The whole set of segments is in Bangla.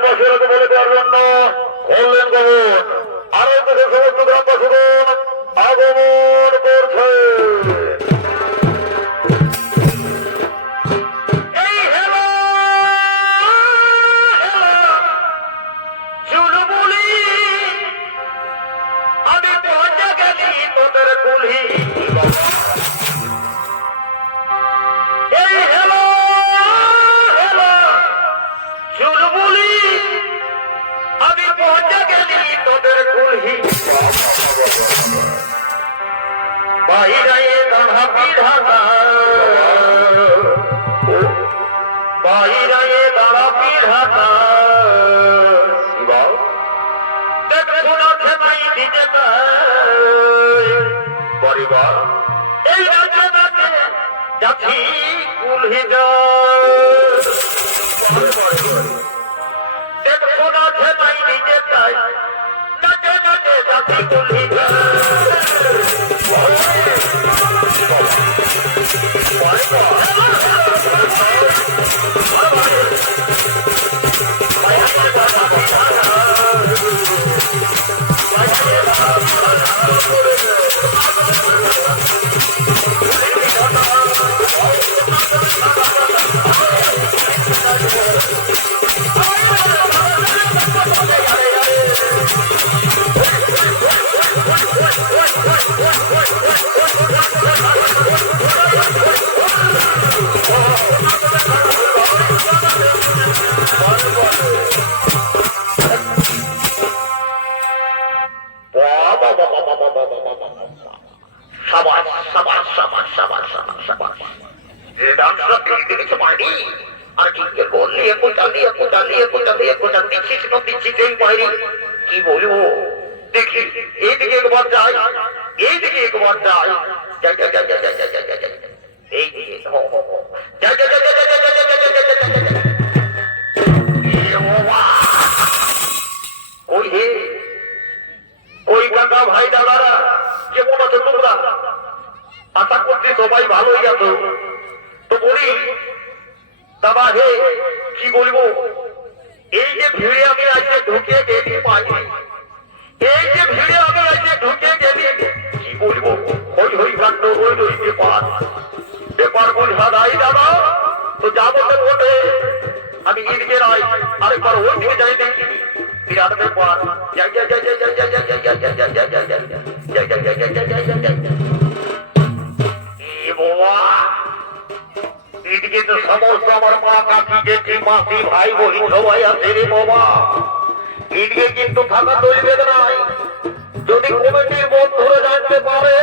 গ্রামবাসীরাকে বলে দেওয়ার জন্য বললেন গমন আর সমস্ত গ্রামবাসীগণ আগমন করছে। এই রাজ্যটাকে যাচ্ছি কুলহি কি বলবো দেখি এইদিকে একবার যাই এইদিকে একবার যাই ওই কাকা ভাই দাদারা কেমন আছো তোমরা? আশা করছি সবাই ভালোই আছো। তো বলি দাদা হে কি বলবো, এই যে ভিড়ে আমি আজকে ঢুকে গেলি পাইনি, এই যে ভিড়ে আমি আজকে ঢুকে গেলি কি বলবো, হই হই কাণ্ড হই হই ব্যাপার বোঝা নাই দাদা। তো যাবো তো বটে, আমি এদিকে নাই আরেকবার ওই দিকে যাই দেখি বিরাট ব্যাপার। এদিকে তো সমস্ত আমার মা কাকি জেঠি মাসি ভাই বোন সবাই আছে রে বাবা। এদিকে কিন্তু থাকা চলবে নাই, যদি কমিটির বোধ ধরে জানতে পারে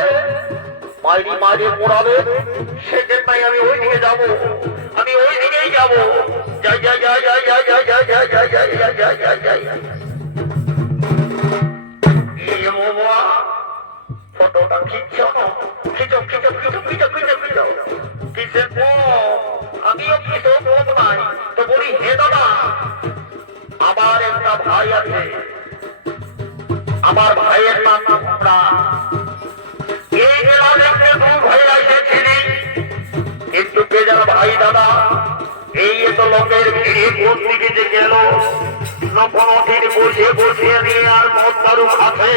মাইরি মাইরে পড়াবে, সেক্ষেত্রে আমি ওই দিকে যাবো, আমি ওই দিকেই যাবো। যাই যাই যাই যাই যাই যাই যাই যাই যাই যাই যাই যাই যাই যাই যাই বাবা ফটোটা খিঁচো না, খিঁচো খিঁচো খিঁচো খিঁচো খিঁচো খিঁচো কিসের আমিও কিছু বোধ নাই। তো বলি হে দাদা, আমার একটা ভাই আছে, আমার ভাইয়ের নাম আমরা এই জেলা দেখতে দু ভাই এসেছিলি, কিন্তু বেজার ভাই দাদা এই এত লোকের ভিড়ে কোন দিকে যে গেল, নফনটির বসে বসিয়ে দিয়ে আর মদ দারু খাতে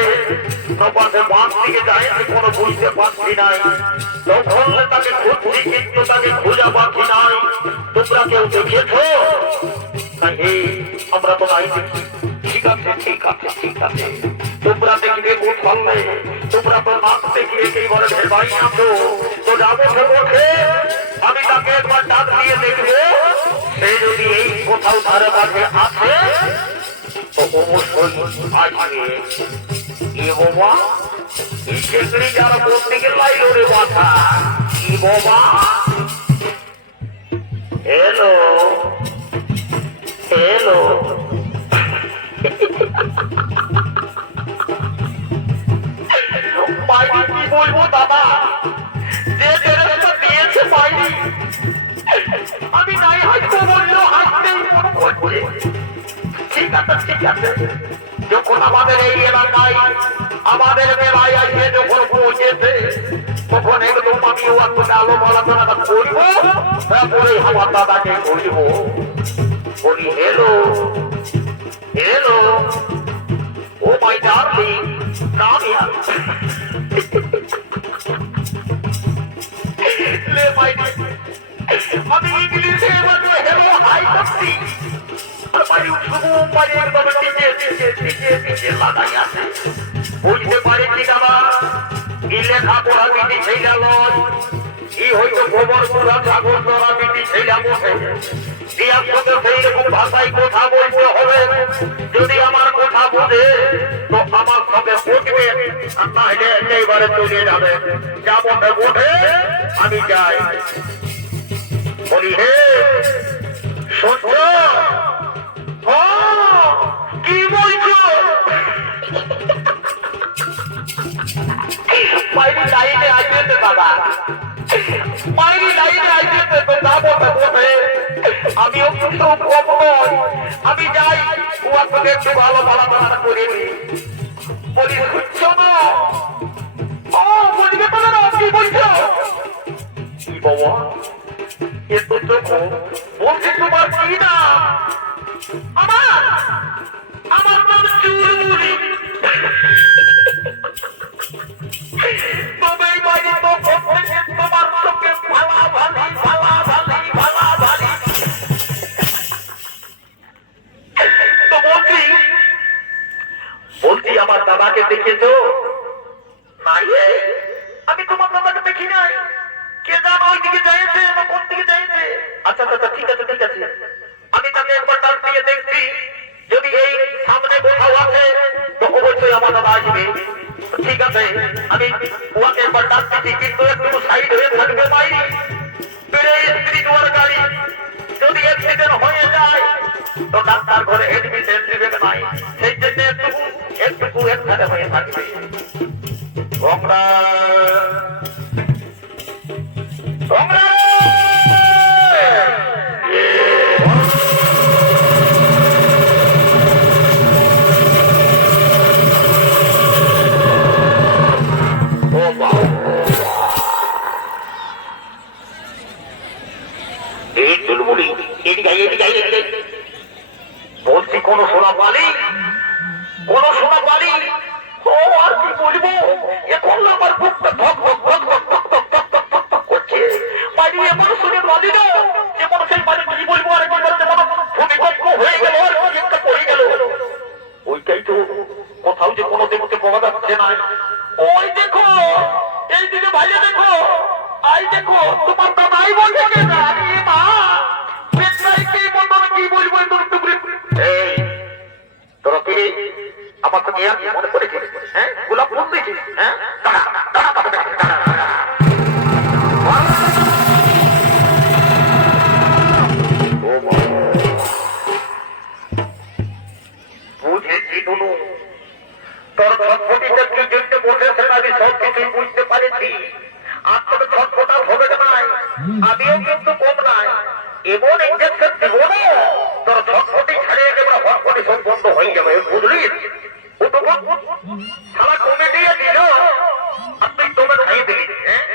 নপাশে বাঁধ দিকে যায় কোনো বুঝতে পারছি নাই। তখন তাকে খুঁজছি কিন্তু তাকে খোঁজা পাচ্ছি নাই। তোমরা কেউ দেখিয়েছ? আমরা তো নাই দেখি। ঠিক আছে ঠিক আছে ঠিক আছে, তোমরা দেখবে কোথাও, তোমরা তো নাচতে গিয়ে একেবারে ভেবাই আছো। তো যাবো ওঠে, আমি তাকে একবার ডাক দিয়ে দেখবো, সে যদি এই কোথাও ধারে কাছে আছে তো অবশ্যই আসবে। এ বাবা এই সেগুলি যারা বলতে গেলাই ওরে বাছা, কি বাবা হ্যালো হ্যালো বাইরে কি বলবো দাদা, যে দিয়েছে বাইরে আমি নাই হাসবো বললো হাসতেই মনে করছে। ঠিক আছে ঠিক আছে, যখন আমাদের এই এলাকায় আমাদের মেলায় আসে যখন পৌঁছেছে তখন একদম আমি আলো বলাচনা করবো, তারপরে আমার দাদাকে বলবো বলি hello Hello. Oh my darling. Come here. Le my dear. আমি ইংলিশে বলবো hello hi করছি। আর বাড়ি উঠবো বাড়ি একদম নিচে লাগাই আছে। বুঝতে পারেছি দাদা কি লেখাপড়া বিধি ছেলে লয় কি হয়তো গোবর পোড়া ছাগল চড়া বিধি ছেলে বসে দিয়ার সঙ্গে সেই রকম ভাষায় কথা বলতে হবে যদি আমার কথা বোঝে তো আমার সঙ্গে বুঝবে আর না হলে একেবারে চলে যাবে যা বসে বোঝে আমি যাই বলি হে সত্য কি বলছো মাইরি লাইনে আসবে তো বাবা মাইরি লাইনে আসবে তো যাবো বসে আমিও কিন্তু কম নয় আমি যাই তোমার সঙ্গে একটু ভালো ভালো করে বলি শুনছো না ও বলবে তো না কি বলছো কি বাবা এত চোখ বলছি তোমার কি না আমার আমার নাম চুলমুড়ি তুমি বাড়ি তো তোমার সঙ্গে ভালা ভালি তো বলছি আমার দাদাকে দেখেছো নাই আমি তোমার দাদাকে দেখি নাই কে জানো ওই দিকে যাইছে না কোন দিকে যাইছে আচ্ছা আচ্ছা ঠিক আছে আমি তাকে একবার ডাক দিয়ে দেখছি যদি এই সামনে কোথাও আছে তো অবশ্যই আমার দাদা আসবে ঠিক আছে আমি ওকে একবার ডাক দিচ্ছি কিন্তু একটু সাইড হয়ে থাকবে বাইরে বেড়ে স্ত্রী তোমার গাড়ি যদি অ্যাক্সিডেন্ট হয়ে যায় তো ডাক্তার ঘরে এডমিশন দিবে নাই সেই জন্য একটু একসাথে হয়ে থাকবে তোমরা বলছি কোন সোনা পালি ও আর কি বলবো এখন আমার বুকটা ধক করছে বাড়ি এমন শুনে বাঁধি না যেমন সেই বাড়ি কি বলবো আর কি বলতে ভূমিকম্প হয়ে গেল আর একটা পড়ে গেল ওইটাই তো কোথাও যে কোনো দেখতে পাওয়া যাচ্ছে না ওই দেখো এই দিকে ভাইয়া দেখো আই দেখো তোমার দাদাই বলছে না মা কি বলবো এই তোরা কি আমার তো মনে করেছিস হ্যাঁ গোলাপ ফুল দিয়েছিস হ্যাঁ বুঝেছি নুনু তোর ছটফটিটা কি জন্য বসেছে আমি সব কিছুই বুঝতে পারেছি আর তোর ছটফটা হবে নাই আমিও কিন্তু কম নাই এমন ইঞ্জেকশন দিব না তোর ছটফটি ছাড়িয়ে একেবারে হটফটি সব বন্ধ হয়ে যাবে বুঝলি সারা কমে দিয়ে দিল আর তুই তোকে খাইয়ে দিলি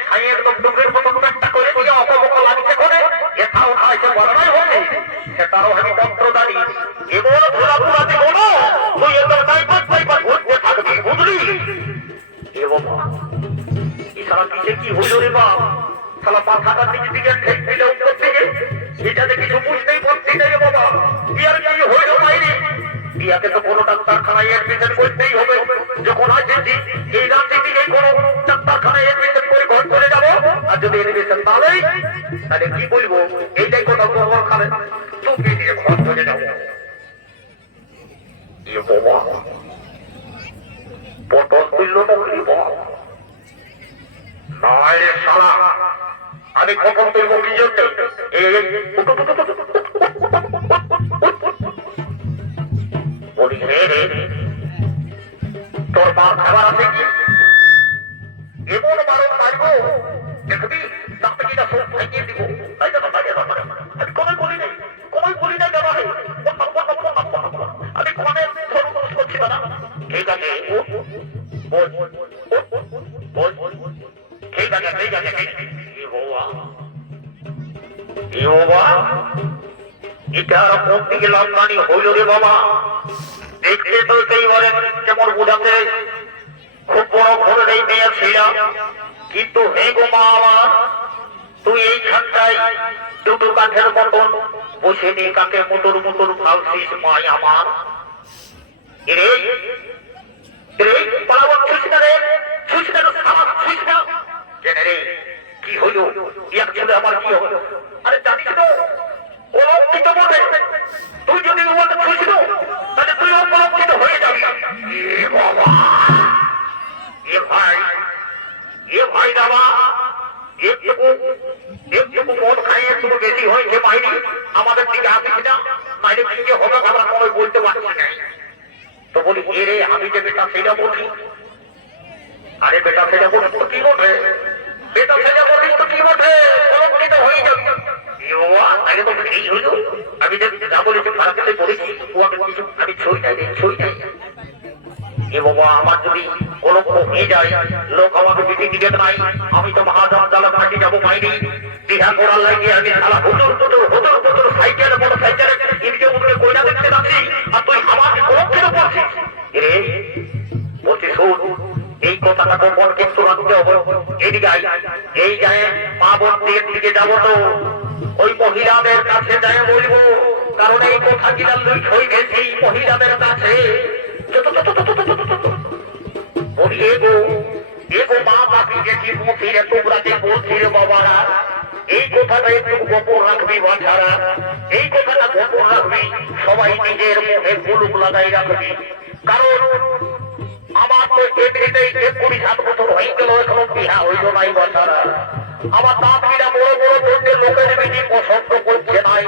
খাইয়ে একদম টুকরের মতো একটা করে দিয়ে অপমক লাগছে করে এটা ওঠা এসে বড়াই হলে সেটারও আমি মন্ত্র জানি এমন ঘোরাফুরা দিব না তুই এবার পাইপার ঘুরতে থাকবি বুঝলি এবং সারা পিছিয়ে কি হইল রে বাপ সালা মাথাটার দিকে ঠেক দিলে উত্তর দিকে এটাতে কিছু বুঝতেই পারছি না রে বাবা বিয়ার কি হইল বাইরে বিয়াকে তো কোনো ডাক্তারখানায় এডমিশন করতেই হবে যখন আসেছি এই রাত্রি দিকেই কোনো ডাক্তারখানায় এডমিশন করে ঘর চলে যাবো আর যদি এডমিশন না নেই তাহলে কি বলবো এইটাই কথা বলবো খাবে চুপি দিয়ে ঘর চলে যাবো বাবা পটল তুললো না নয় শালা আমি কখন তুলবো কি জন্য বলি রে তোর মা খাবার আছে কি এমন বারণ মারবো দেখবি ডাক্তারিটা সব খাইয়ে দিব তাই তো আমি কমাই বলি নাই দাদা আমি কমে করছি দাদা ঠিক আছে ঠিক আছে এটা দিকে লঙ্কানি হইল রে বাবা। দেখতে তো এইবারে কেমন বোঝাতে খুব বড় ঘরের এই মেয়ে ছিল, কিন্তু হে গো মা আমার, তুই এইখানটায় দুটো কাঠের মতন বসে নিয়ে কাকে মোটর মোটর ভাবছিস মাই আমার। রে রে পালাবো, ছুঁস না রে, ছুঁস না, ছুঁস না কেন রে? কি হইল? এক ছেলে আমার কি হলো? আরে জানিস তো অলঙ্কিত বলে, তুই যদি ওকে ছুঁস না তাহলে তুই অলঙ্কিত হয়ে যাবি। এ বাবা, এ ভাই, এ ভাই বাবা, একটু মদ খাইয়ে একটু বেশি হয়েছে মাইরি, আমাদের দিকে আসিস না, নাইলে কি হবে আমরা কোনো বলতে পারছি না। তো বলি এ রে, আমি যে বেটা সেটা বলি। আরে বেটা সেটা বলিস তো কি বটে, বেটা সেটা বলিস তো কি বটে, অলঙ্কিত হয়ে যাবে। আগে তো এই হইল, আমি যা বলেছি খারাপ কিছু বলেছি, আমি ছই নাই রে, ছই নাই। এ বাবা, আমার যদি কলঙ্ক হয়ে যায়, লোক আমাকে বিধি দিতে নাই, আমি তো মহাজন জ্বালা ফাঁকি যাবো মাইনি। বিহা করার লাগে আমি সালা হুজুর পুজুর হুজুর পুজুর সাইকেলে মোটর সাইকেলে ইনকে উঠে কইনা দেখতে যাচ্ছি, আর তুই আমাকে কলঙ্কিত করছিস। রে বলছি শোন, এই কথাটা গোপন কিন্তু রাখতে হবে। এদিকে এই যায় মা বোনদের দিকে যাবো তো ওই মহিলাদের কাছে যায় বলবো, কারণ এই কথা কিনা তুই ছই গেছি মহিলাদের কাছে। বলি এগো এগো মা বাপি যেটি মুখিরে তোমরা যে বলছি রে বাবারা, এই কথাটা একটু গোপন রাখবি বাছারা, এই কথাটা গোপন রাখবি, সবাই নিজের মুখে কুলুপ লাগাই রাখবি। কারণ আমার তো এমনিতেই 27 বছর হয়ে গেল, এখনো বিহা হইল নাই বাছারা। আমার দাঁতটা বড় বড় বলতে লোকের বিধি পছন্দ করছে নাই।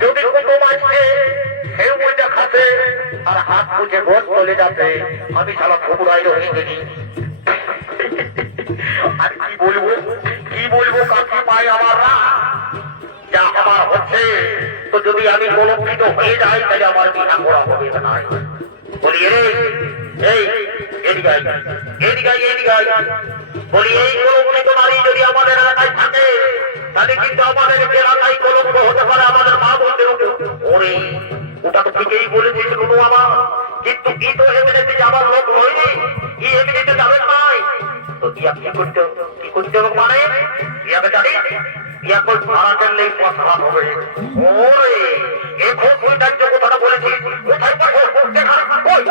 যদি কুটুম আসছে সেও মজা খাতে আর হাত মুছে ঘর চলে যাচ্ছে, আমি সারা ঘুমরাই হয়ে গেছি। আর কি বলবো কাকি পাই আমার যা আমার হচ্ছে। তো যদি আমি কলঙ্কিত হয়ে যাই তাহলে আমার বিনা করা হবে না। বলি রে এই এদিকাই এদিকাই এদিকাই, বলি এই কলঙ্কিত নারী যদি আমাদের এলাকায় থাকে তাহলে কিন্তু আমাদের এলাকায় কলঙ্ক হতে পারে আমাদের মা বোনদের উপর। ওরে ওটা তো ঠিকই বলেছিস কোনো আমার, কিন্তু কি তো এমনিতে যাবার লোক হয়নি, কি এমনিতে যাবে নাই। তো ইয়া কি করতে হবে মানে ইয়াকে জানি ইয়া কই ভাড়া করলেই পথহাত হবে। ওরে এখন তুই তার যে কথাটা বলেছিস কোথায় পাবো দেখা কই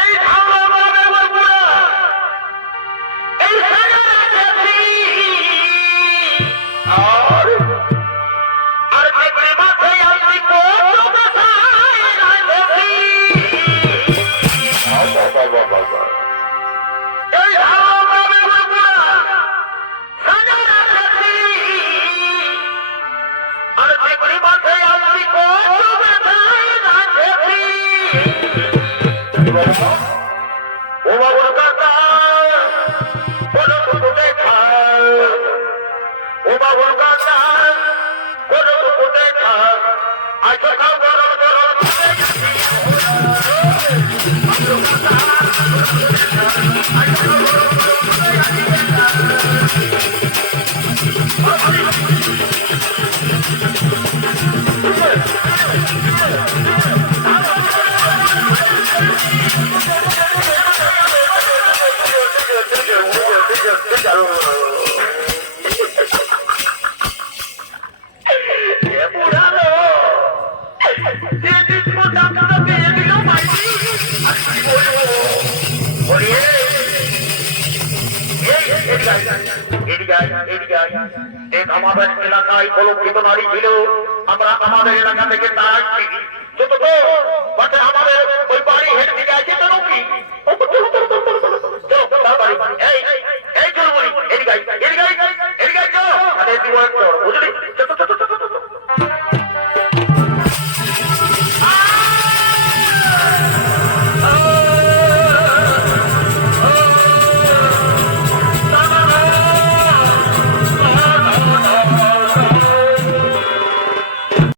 এই I আমাদের এলাকায় কলঙ্কিত নারী ছিল, আমরা আমাদের এলাকা থেকে তার আমাদের ওই বাড়ি হেঁটে দিকে আছে কেন?